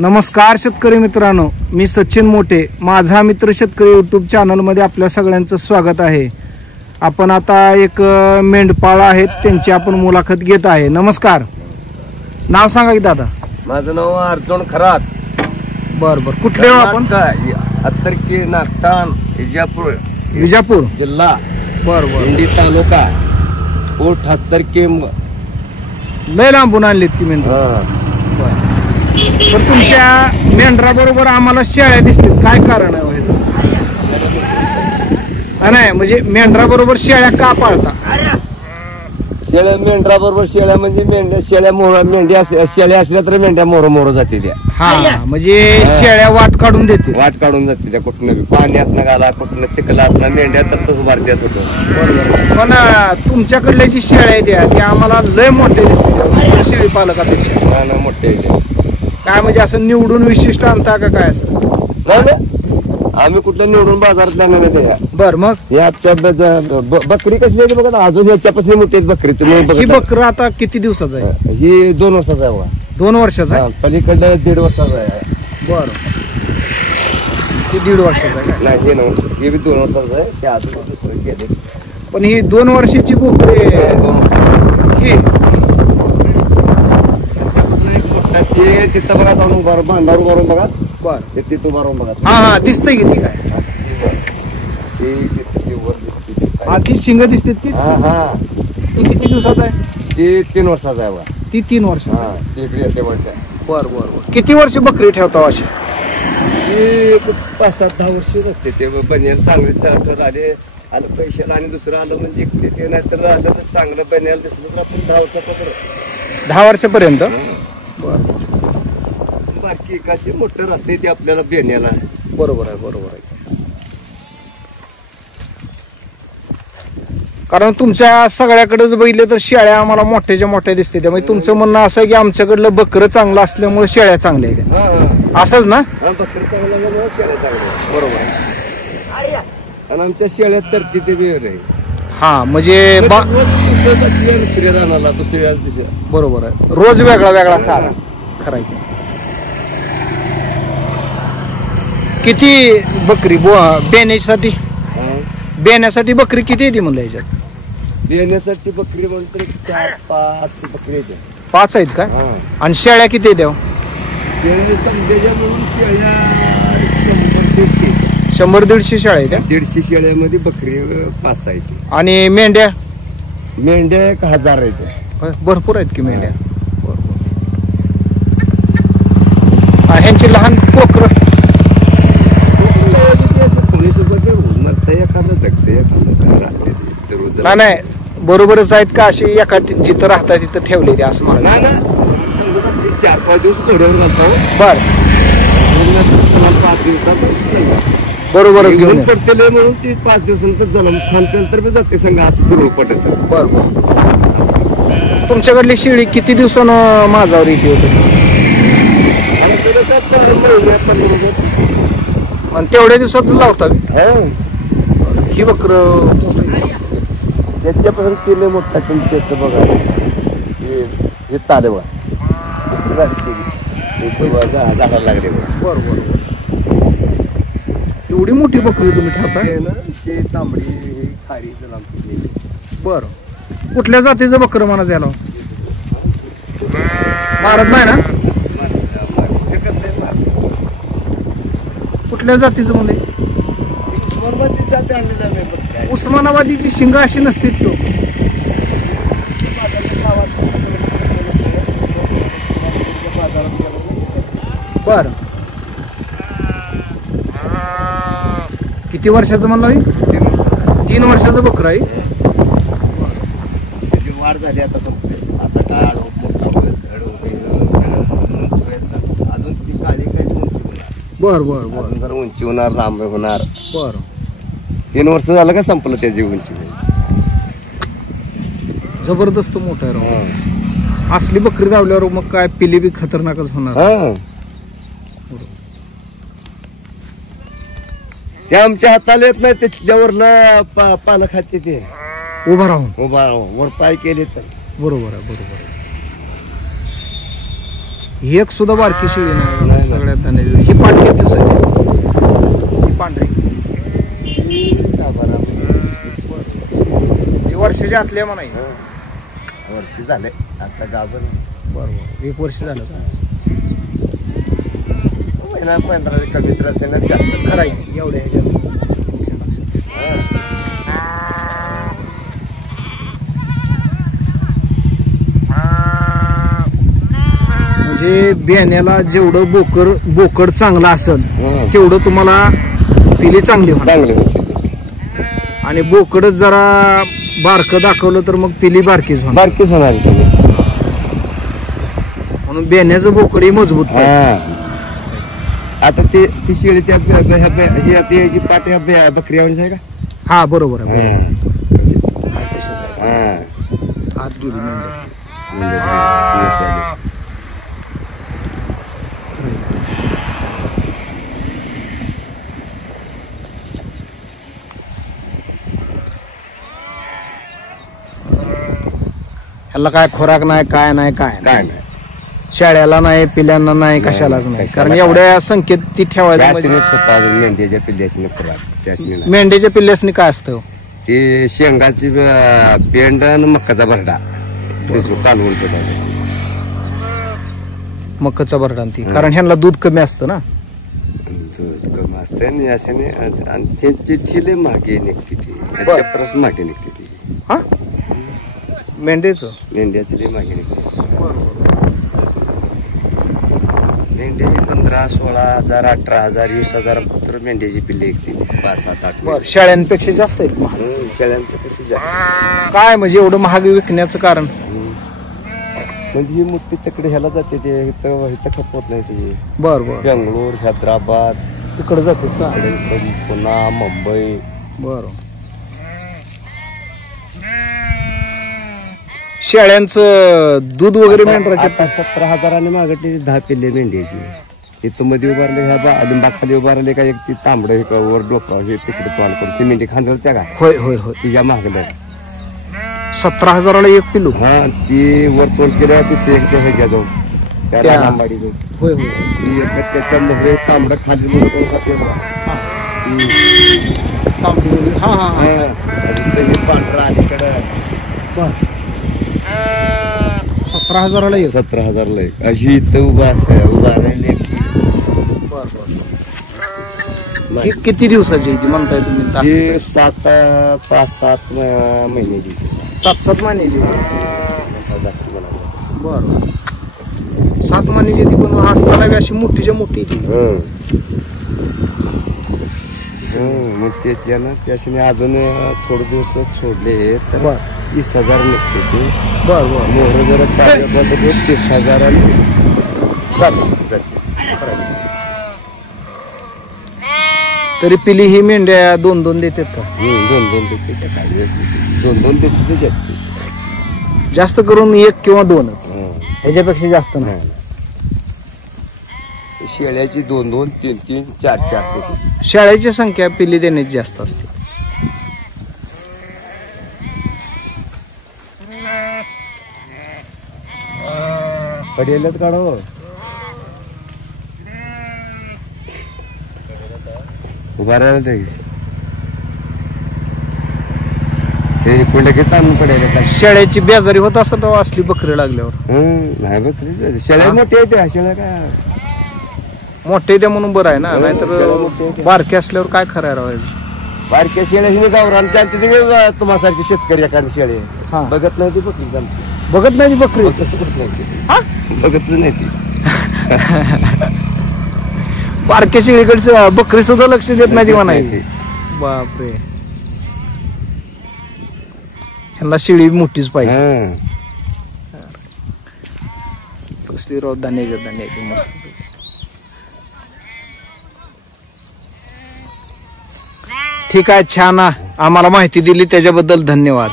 नमस्कार शेतकरी मित्रांनो, मी सचिन मोठे, माझा मित्र शेतकरी यूट्यूब चॅनलमध्ये आपल्या सगळ्यांचं स्वागत आहे. आपण आता एक मेंढपाळ आहेत, त्यांची आपण मुलाखत घेत आहे. नमस्कार, नाव सांगा की दादा. माझं नाव अर्जुन खरात. बर बर, कुठले आपण? अत्तरकी नागठाण विजापूर विजापूर जिल्हा. बर बर, इंडी तालुका कोट अत्तरकी. लय लांबून आणलीत ती मेंढर. तर तुमच्या मेंढरा बरोबर आम्हाला शेळ्या दिसतात, काय कारण आहे ह्याचं? नाही म्हणजे मेंढरा बरोबर शेळ्या का पाळता? शेळ्या मेंढरा बरोबर शेळ्या म्हणजे मेंढ्या शेळ्या मेंढ्या शेळ्या असल्या तर मेंढ्या मोर जाते त्या. हा म्हणजे शेळ्या वाट काढून देते. वाट काढून जाते त्या, कुठनं पाण्यात न घाला, कुठनं चिखलात ना, मेंढ्या तर उभारत्याच होतो. पण तुमच्याकडल्या जी शेळ्या आहेत त्या आम्हाला लय मोठे दिसते शेळी पालकापेक्षा. मोठे काय म्हणजे असं निवडून विशिष्ट आणता का काय असं? नाही, आम्ही कुठल्या निवडून बाजारात नाही. बर, मग बकरी कसली आहे बघा, अजून ह्याच्यापासून मोठी आहेत बकरी. तुम्ही ही बकरं आता किती दिवसाचं आहे? ही 2 वर्षाचा आहे बघा. 2 वर्षाचा? पलीकडलं 1.5 वर्षाचा आहे. बर, ही 1.5 वर्षाचा आहे? नाही, हे नव्हतं, हे बी 2 वर्षाचं आहे. ते अजून दुसरं केले. पण ही 2 वर्षाची बोकडी ही तिथं बघा, जाऊन बांधावर मारून बघा. बर, ते तिथं मारून बघा. हा दिसतंय किती काय? ती शिंग दिसते तीच. ती किती दिवसात आहे? ती 3 वर्षाचा आहे बघा. ती 3 वर्ष. इकडे येते वर्षा. बर बर बर. किती वर्ष बकरी ठेवता अशी? 5-7-10 वर्ष जाते. ते बनेल चांगले चढ आले, आलं पैशाला आणि दुसरं आलं म्हणजे इकडे ते, नाही तर आलं तर चांगलं बनेल दिसलं तर आपण 10 वर्षापर्यंत. 10 वर्षापर्यंत. बाकी एकाचे मोठं राहते ते आपल्याला बेण्याला. बरोबर आहे, बरोबर आहे. कारण तुमच्या सगळ्याकडेच बघितले तर शेळ्या आम्हाला मोठ्याच्या मोठ्या दिसते. त्यामुळे तुमचं म्हणणं असं आहे की आमच्याकडलं बकरं चांगलं असल्यामुळे शेळ्या चांगल्या आहेत, असंच ना? बकरं चांगलं, शेळ्या चांगल्या. बरोबर आहे. आणि आमच्या शेळ्यात तर तिथे वेळ आहे. हा म्हणजे दुसऱ्या रानाला दुसऱ्या दिशा. बरोबर आहे, रोज वेगळा वेगळा चारा. खरं आहे. किती बकरी बेण्यासाठी बकरी किती येते म्हणलं याच्यात? बेण्यासाठी बकरी म्हणतो 4-5 बकरी येते. 5 आहेत का? आणि शेळ्या किती येत्या? म्हणून शेळ्या 100-150 शेळ्या येत्या. 150 शेळ्यामध्ये बकरी 5 आहेत. आणि मेंढ्या 1000 आहेत. भरपूर आहेत की मेंढ्या. ह्यांची लहान कोकर नाही बरोबरच आहेत का? अशी एका जिथं राहतात तिथं ठेवले ते असं म्हणा. 4-5 दिवस घोड्यावर घालतो. बर, 5 दिवसात बरोबरच घेऊन पडते म्हणून ती 5 दिवसानंतर झालं खानतर बी जाते संघ असं सुरू पडत. बरोबर. तुमच्याकडली शेळी किती दिवसानं माझावर येते होते? आणि तेवढ्या दिवसात लावता ही बकर? त्याच्यापासून केले मोठा त्याचं बघा, हे ताले बघा झाडाला लागले. बरोबर. एवढी मोठी बकरी तुम्ही ठेवताय ना? ते तांबडी खारी. बर, कुठल्या जातीचं बकर म्हणायचं याला? मारत नाही ना? कुठल्या जातीचं म्हणजे? उस्मानाबादीची शिंग अशी नसते तो. बर, किती वर्षाचं म्हणलं? 3 वर्षाचं बकर आहे. त्याची वाढ झाली आता आता काळ मोठा अजून ती काळी काही उंची होणार. बर बर बर. जर उंची होणार, लांब होणार. बर, 3 वर्ष झालं का संपलं त्याची उंची. जबरदस्त मोठा आहे. असली बकरी धावल्यावर मग काय पिली बी खतरनाकच होणार. ते आमच्या हाताला येत नाही, त्याच्यावर पानं खाते ते. उभा राहून वर पाय केले तर. बरोबर आहे, बरोबर आहे. एक सुद्धा बारकी शेळी नाही. सगळ्यात धान्याची. ही पाट किती दिवसाची ही पांढरी वर्षाच्या आतल्या म्हणा वर्ष झाले आता गाभण. बरोबर 1 वर्ष झालं का? महिना 15 कमी तर असेल ना जास्त करायची एवढ्या ह्याच्यात. म्हणजे बियाण्याला जेवढं बोकड चांगलं असेल तेवढं तुम्हाला पिली चांगली होती. आणि बोकडच जरा बारकं दाखवलं तर मग पिली बारकीच होणार. म्हणून बियाण्याचं बोकडी मजबूत पाहिजे. आता ती शेळी त्या याची पाट बकरी आहे का? हा बरोबर आहे. आत गेली ह्याला काय खोराक नाही काय नाही शाळेला नाही पिल्यांना नाही कशालाच नाही. कारण एवढ्या संख्येत ती ठेवायचं. मेंढ्याच्या पिल्ल्याची मेंढ्याच्या पिल्ल्यासनी काय असतं? ते शेंगाची पेंड आणि मक्काचा भरडा कालवून मक्काचा भरडा ती. कारण ह्यांना दूध कमी असतं ना. दूध कमी असतं आणि अशाने आणि त्यांची चिले मागे निघते ती चप्रस मागे निघते ती. हा मेंढ्याची मागे निघते. मेंढ्याची 15,000-16,000 18,000 20,000 पत्र मेंढ्याची पिल्ले ऐकते 5-7-8. शाळ्यांपेक्षा जास्त आहेत. शेळ्यांपेक्षा जास्त. काय म्हणजे एवढं महाग विकण्याचं कारण? म्हणजे ही मोठी तिकडे ह्याला जाते ते इथं खपवत नाही ते. बरं बेंगलोर हैदराबाद तिकडे जाते का? पुन्हा मुंबई. बरं. शेळ्यांचं दूध वगैरे मेंढराच्या 17,000 मागटली 10 पिल्ले मेंढ्याची. इथं मध्ये उभारले ह्या लिंबाखाली उभारले का एक तांबड वर डोकं हे तिकडे तोंड करून ती मेंढी खांदळ त्या का? होय तिच्या मागलं 17,000ला 1 पिल्लू. हा ती वर तोंड केल्या तिथे एकदा ह्याच्या जाऊन त्या लांबाडी होय ती त्याच्या मध्ये तांबड खाली पांढरा अलीकडं 17,000ला 17,000ला एक अशी इथं उभा राहिली. किती दिवसाची ती म्हणताय तुम्ही? 5-7 महिन्याची. 7 महिन्याची. बरं 7 महिन्याची ती. पण असताना अशी मोठीच्या मोठी ती. मग त्याच्यानं त्याने अजून थोडे दिवस सोडले तर 20,000 निघते ते. बरं मोहर जरा 30,000 जाते. तरी पिली ही मेंढ्या 2-2 देतात. 2-2 देते काय 2-2 देते जास्त. जास्त करून 1 किंवा 2च. ह्याच्यापेक्षा जास्त नाही. शेळ्याची 2-2 3-3 4-4 देते. शेळ्याची संख्या पिली देण्याची जास्त असते. पडेलच काढावं. उभा राहिलं ते कुंड घेत आणून पडेल. शेळ्याची बेजारी होत असं असली बकरी लागल्यावर. नाही बकरी शेळ्या मोठ्या येते. शेळ्या काय मोठे द्या म्हणून बरं आहे ना. नाहीतर बारके असल्यावर काय खरं राहायचं. बारक्या शेळ्या गावरान चालते तुम्हासारखे शेतकरी एखादी शेळी बघत नाही ती बकरी आमची. बघत नाही बकरी. बघत नाही ती. बारक्या शेळीकडे बकरी सुद्धा लक्ष देत नाही ती म्हणायची. बापरे. ह्यांना शेळी मोठीच पाहिजे. कसली राव धान्याची मस्त. ठीक आहे. छान आम्हाला माहिती दिली त्याच्याबद्दल धन्यवाद.